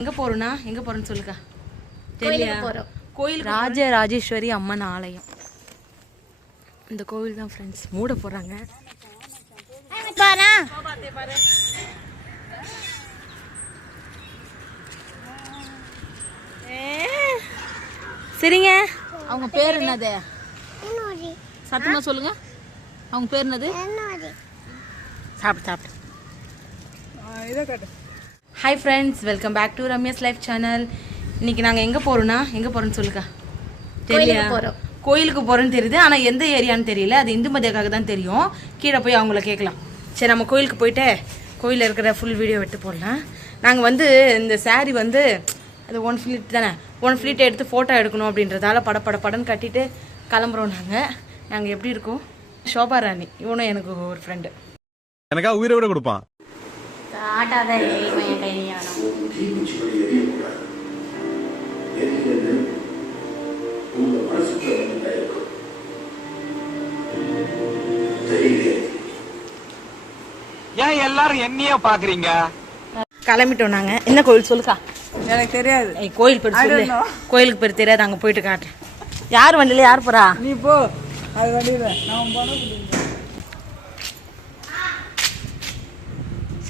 எங்க போறோம்னு சொல்லுங்க. தெரியல. கோயில் ராஜ ராஜேஸ்வரி அம்மன் ஆலயம். இந்த கோவில் தான் ஃப்ரெண்ட்ஸ் மூட போறாங்க. சரிங்க. அவங்க பேர் என்னது? சத்தமா சொல்லுங்க. அவங்க பேர் என்னது? சாப்பிட்டு hi friends, welcome back to Ramya's life channel. இன்னைக்கு நாங்கள் எங்கே போகிறோன்னு சொல்லுங்க. தெரியல. கோயிலுக்கு போகிறோன்னு தெரியுது, ஆனால் எந்த ஏரியான்னு தெரியல. அது இந்து மதியக்காக தான் தெரியும். கீழே போய் அவங்கள கேட்கலாம். சரி, நம்ம கோயிலுக்கு போயிட்டு கோயிலில் இருக்கிற ஃபுல் வீடியோ எடுத்து போடலாம். நாங்கள் இந்த சாரீ அது 1 ஃப்ளீட் தானே, 1 ஃப்ளீட்டை எடுத்து ஃபோட்டோ எடுக்கணும் அப்படின்றதால படன்னு கட்டிட்டு கிளம்புறோம். நாங்கள் எப்படி இருக்கோம்? சோபா ராணி இவனும் எனக்கு ஒரு ஃப்ரெண்டு. எனக்கா உயிரை விட கொடுப்பான். ஏன் எல்லாரும் என்னையே பாக்குறீங்க? கிளம்பிட்டோம் நாங்க. என்ன கோயில் சொல்லுக்கா? எனக்கு தெரியாது. கோயில் பேர் சொல்லு. கோயிலுக்கு பேர் தெரியாது. அங்க போயிட்டு காட்டுறேன். யார் வண்டியில யார் போறா? நீ போ. அது வண்டியில நான் போன.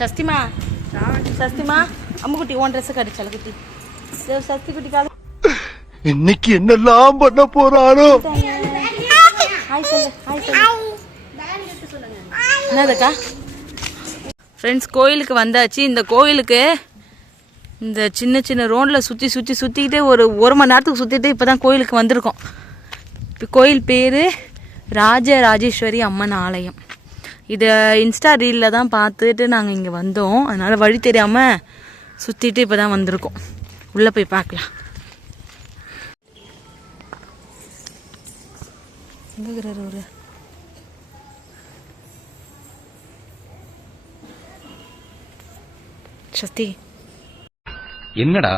சஸ்திமா அம்முக்குட்டி ஓன் ட்ரெஸ் கட்டி சலக்குட்டி. சஸ்தி குட்டிக்காக இன்னைக்கு என்னெல்லாம் பண்ண போறாரோ. ஹாய் சொல்லு. என்னதுக்கா ஃப்ரெண்ட்ஸ்? கோயிலுக்கு வந்தாச்சு. இந்த கோயிலுக்கு இந்த சின்ன ரோண்டில் சுற்றிக்கிட்டே ஒரு மணி நேரத்துக்கு சுற்றிட்டு இப்போ தான் கோயிலுக்கு வந்திருக்கோம். இப்போ கோயில் பேர் ராஜ ராஜேஸ்வரி அம்மன் ஆலயம். இதை இன்ஸ்டா ரீலில் தான் பார்த்துட்டு நாங்கள் இங்கே வந்தோம். அதனால் வழி தெரியாமல் சுற்றிட்டு இப்போ தான் வந்திருக்கோம். உள்ளே போய் பார்க்கலாம். எங்கே ஒரு சஸ்தி என்னடா?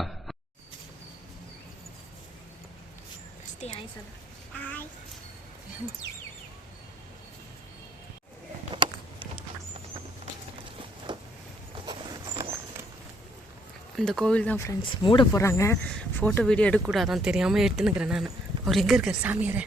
இந்த கோவில் தான் ஃப்ரெண்ட்ஸ் மூட போகிறாங்க. ஃபோட்டோ வீடியோ எடுக்கக்கூடாதான் தெரியாமல் எடுத்துன்னுக்கிறேன் நான். அவர் எங்கே இருக்கார் சாமியாரே?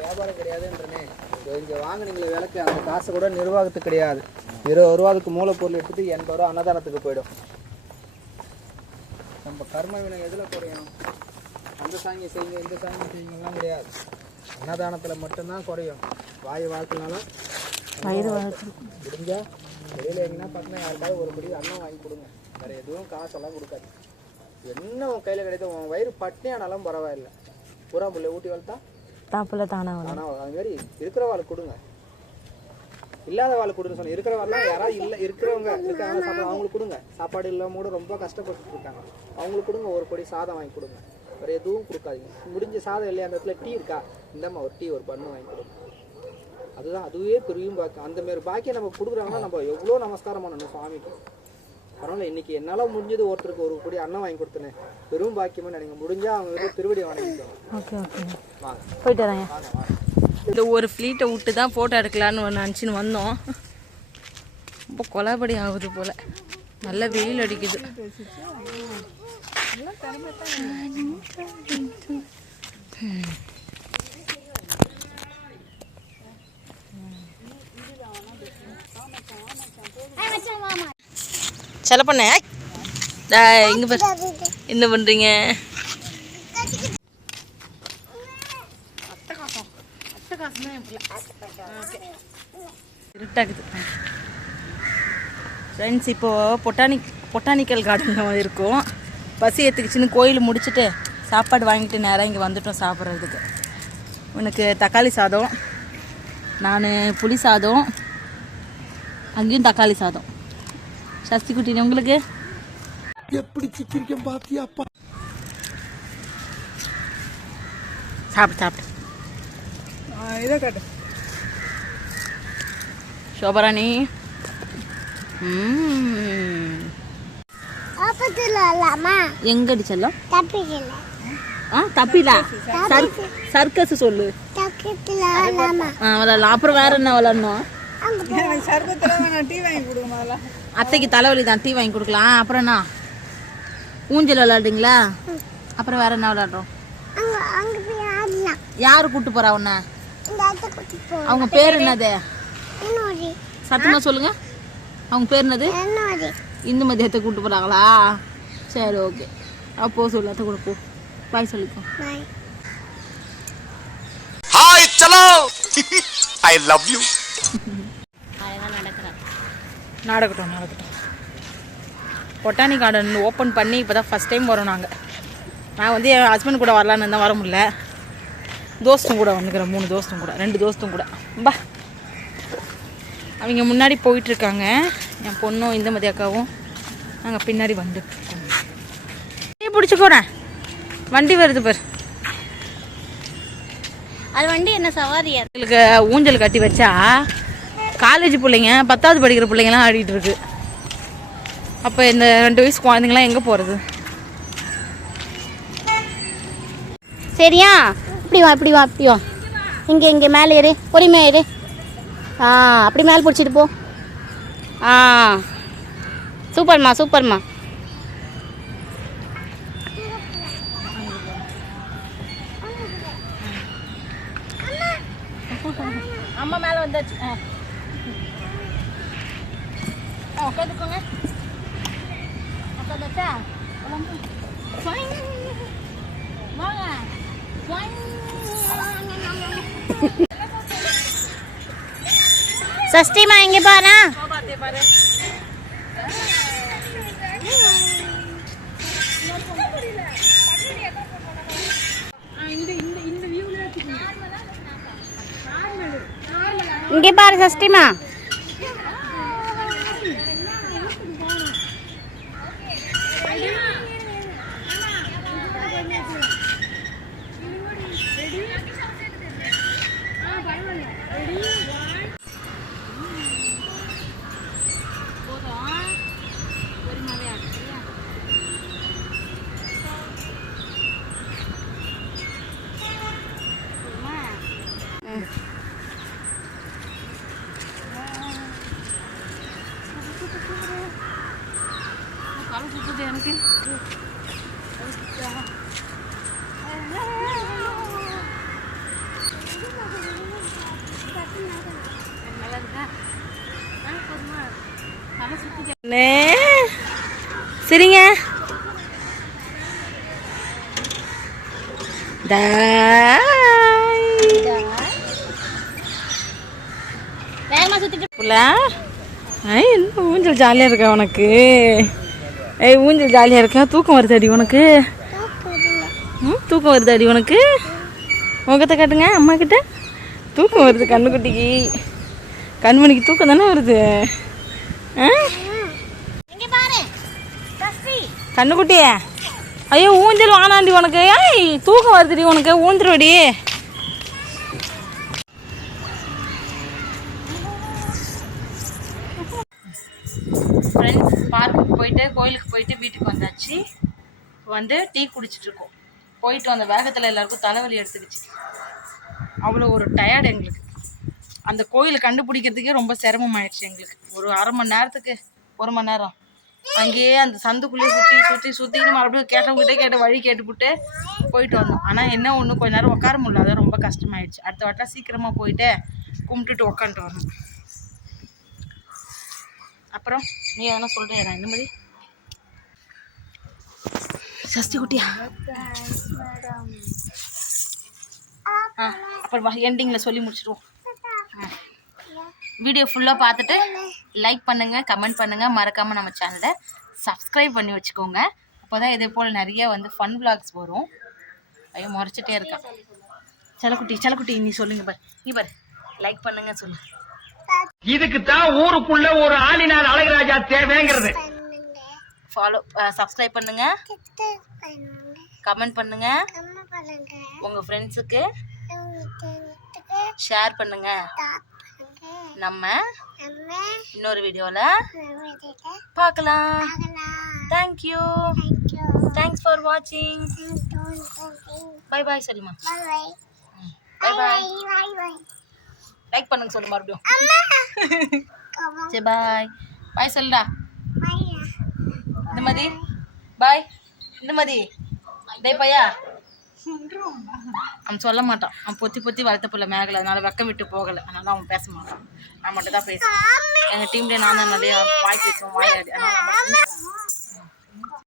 வியாபாரம் கிடையாதுன்றனே. இங்கே வாங்கினீங்களே விலைக்கு அந்த காசு கூட நிர்வாகத்துக்கு கிடையாது. 20 ரூபாய்க்கு மூலப்பொருள் எடுத்துட்டு 80 ரூபா அன்னதானத்துக்கு போயிடும். நம்ம கர்ம வினை எதில் குறையும்? அந்த சாங்கி செய்யுங்க இந்த சாங்கி செய்யுங்கலாம் கிடையாது. அன்னதானத்தில் மட்டும்தான் குறையும். வாழ்க்கைனாலும் முடிஞ்சா வெளியில் எங்கன்னா பார்த்தீங்கன்னா யாருக்காவது ஒரு படி அன்னம் வாங்கி கொடுங்க. வேறு எதுவும் காசெல்லாம் கொடுக்காது. என்ன உன் கையில் கிடையாது. உன் வயிறு பட்டினியானாலும் பரவாயில்லை. பூரா பிள்ளை ஊட்டி வளர்த்தா தானா அது மாதிரி இருக்கிற வாழ் கொடுங்க, இல்லாத வாழ் கொடுன்னு சொன்ன. இருக்கிற வாழ்லாம் யாராவது இல்லை இருக்கிறவங்க இருக்காங்க சாப்பாடு அவங்களுக்கு கொடுங்க. சாப்பாடு இல்லாம கூட ரொம்ப கஷ்டப்பட்டு இருக்காங்க, அவங்களுக்கு கொடுங்க. ஒரு பொடி சாதம் வாங்கி கொடுங்க. வேறு எதுவும் கொடுக்காதீங்க. முடிஞ்ச சாதம் இல்லையா அந்த இடத்துல டீ இருக்கா, இந்தம்மா ஒரு டீ ஒரு பண்ணு வாங்கி கொடுங்க. அதுவே பெரியும் பாக்கியம். அந்த மாரி பாக்கியம் நம்ம கொடுக்குறாங்கன்னா நம்ம எவ்வளோ நமஸ்காரம் பண்ணணும் சுவாமிக்கு. பரவாயில்ல, இன்னைக்கு என்னால் முடிஞ்சது ஒருத்தருக்கு ஒரு பொடி அன்னம் வாங்கி கொடுத்தேனே, பெரும் பாக்கியமாக நினைங்க. முடிஞ்சா அவங்க திருவடி வாங்கிக்கோங்க. ஓகே போயிட்டு வரேன். இந்த ஒரு ஃப்ளீட்டை விட்டு தான் ஃபோட்டோ எடுக்கலான்னு நினச்சின்னு வந்தோம். ரொம்ப கொலைபடி ஆகுது போல். நல்ல வெயில் அடிக்குது. செல பண்ண இங்க பாரு என்ன பண்றீங்க? இருட்டாகுது ஃப்ரெண்ட்ஸ். இப்போது பொட்டானிக்கல் கார்டன் இருக்கும். பசி எடுத்துக்கிச்சின்னு கோயில் முடிச்சுட்டு சாப்பாடு வாங்கிட்டு நேராக இங்கே வந்துட்டோம் சாப்பிட்றதுக்கு. உனக்கு தக்காளி சாதம், நான் புளி சாதம், அங்கேயும் தக்காளி சாதம். சஸ்தி குட்டி உங்களுக்கு எப்படி சிக்கிரிக்கம் பாத்தியாப்பா. சாப்பிட்டு சாப்பிட்டு இதை காட்டு. சோபராணி. எங்கடி செல்லம்? தப்பிலா சர்க்கஸ் சொல்லு. விளாடலாம். அப்புறம் வேற என்ன விளாடணும்? அத்தைக்கு தலைவலி தான், டீ வாங்கி கொடுக்கலாம். அப்புறம் என்ன, ஊஞ்சல் விளாடுங்களா? அப்புறம் வேற என்ன விளாடுறோம்? யாரு கூட்டு போறா உன்ன? அவங்க பேர் என்னது? சத்தமா சொல்லுங்க. அவங்க பேர் என்னது? இந்து மதியத்தை கூட்டு போறாங்களா? சரி ஓகே, அப்போ சொல்லு. அத்தை கூட போ. பாய் சொல்லிக்கோ. ஹாய் சலோ. I love you. நடக்கட்டும். பொட்டானி கார்டன் ஓப்பன் பண்ணி இப்போ தான் ஃபஸ்ட் டைம் வரோம் நாங்கள். நான் வந்து என் ஹஸ்பண்ட் கூட வரலான்னு தான் வர முடியல. தோஸ்தும் கூட வந்துக்கிறேன், 3 தோஸ்தும் கூட, 2 தோஸ்தும் கூட. பா, அவங்க முன்னாடி போயிட்டுருக்காங்க. என் பொண்ணும் இந்த மதி அக்காவும் நாங்கள் பின்னாடி வந்துட்டுருக்கோம். பிடிச்சிக்கோறேன், வண்டி வருது பார். அது வண்டி என்ன சவாரியா? எங்களுக்கு ஊஞ்சல் கட்டி வச்சா காலேஜ் பிள்ளைங்க, 10வது படிக்கிற பிள்ளைங்கலாம் ஆடிட்டு இருக்கு. அப்போ இந்த 2 வயசு குழந்தைங்களாம் எங்கே போகிறது? சரியா, இப்படி வா. இங்கே மேலே ஏறு, பொறுமையா ஏறு. அப்படி மேலே பிடிச்சிட்டு போ. சூப்பர்மா. அம்மா மேலே வந்தாச்சு. உட்காந்துக்கோங்க. உட்காந்துச்சா? வாங்க. சஷ்டிமா இங்கே பாரு. இங்கே பாரு சஷ்டிமா. எனக்கு சரிங்க. ஊஞ்சல் ஜாலியா இருக்கா உனக்கு? ஊஞ்சல் ஜாலியா இருக்கா? தூக்கம் வருதாடி உனக்கு? தூக்கம் வருதாடி உனக்கு? முகத்தை காட்டுங்க அம்மா கிட்ட. தூக்கம் வருது கண்ணுக்குட்டிக்கு. கண்மணிக்கு தூக்கம் தானே வருது. கண்ணுக்குட்டிய, ஐயோ ஊஞ்சல் வானாண்டி உனக்கு. தூக்கம் வருதுடி உனக்கு, ஊந்துருவடி. ஃப்ரெண்ட்ஸ், பார்க்குக்கு போயிட்டு கோயிலுக்கு போயிட்டு வீட்டுக்கு வந்தாச்சு. வந்து டீ குடிச்சிட்ருக்கோம். போயிட்டு வந்த வேகத்தில் எல்லாருக்கும் தலைவலி எடுத்துக்கிச்சு. அவ்வளோ ஒரு டயர்டு எங்களுக்கு. அந்த கோயிலை கண்டுபிடிக்கிறதுக்கே ரொம்ப சிரமமாயிடுச்சு எங்களுக்கு. ஒரு அரை மணி நேரத்துக்கு 1 மணி நேரம் அங்கேயே அந்த சந்துக்குள்ளேயே சுற்றின்னு மறுபடியும் கேட்ட வழி கேட்டுவிட்டு போயிட்டு வந்தோம். ஆனால் என்ன ஒன்று, கொஞ்ச நேரம் உட்கார முடியல. அதான் ரொம்ப கஷ்டமாயிடுச்சு. அடுத்த வாட்டில் சீக்கிரமாக போயிட்டு கும்பிட்டுட்டு உக்காந்துட்டு வரணும். அப்புறம் நீ எதனா சொல்கிறேன் இந்த மாதிரி சஷ்டி குட்டியா? அப்புறம் எண்டிங்கில் சொல்லி முடிச்சிடுவோம். வீடியோ ஃபுல்லாக பார்த்துட்டு லைக் பண்ணுங்கள், கமெண்ட் பண்ணுங்கள், மறக்காமல் நம்ம சேனலை சப்ஸ்கிரைப் பண்ணி வச்சுக்கோங்க. அப்போ தான் இதே போல் நிறைய வந்து ஃபன் விளாக்ஸ் வரும். ஐயோ முறைச்சிட்டே இருக்கேன். செல்லக்குட்டி நீ சொல்லுங்க பாரு, நீ பாரு, லைக் பண்ணுங்க சொல்லு. இதுக்கு தான் ஊருக்குள்ள ஒரு ஆளினார் அழகராஜா தேவைங்கிறது. ஃபாலோ சப்ஸ்கிரைப் பண்ணுங்க, கமெண்ட் பண்ணுங்க, உங்க ஃப்ரெண்ட்ஸுக்கு ஷேர் பண்ணுங்க. நம்ம இன்னொரு வீடியோல பார்க்கலாம். தேங்க்யூ, தேங்க்ஸ் ஃபார் வாட்சிங். பை பாய் சொல்லுமா. பை பாய், லைக் பண்ணுங்க சொல்லு மறுபடியும். சரி பாய், பாய் சொல்லுடா. இந்த மாதிரி பாய், இந்த மாதிரி டே பையா. அவன் சொல்ல மாட்டான், அவன் பொத்தி வளர்த்த பிள்ளை மேகலை, அதனால வெக்கம் விட்டு போகலை, அதனால அவன் பேச மாட்டான். நான் மட்டும் தான் பேசுவேன். எங்கள் டீம்லேயே நான் தான் நிறைய வாய் பேசுவேன், வாயாடி. அதனால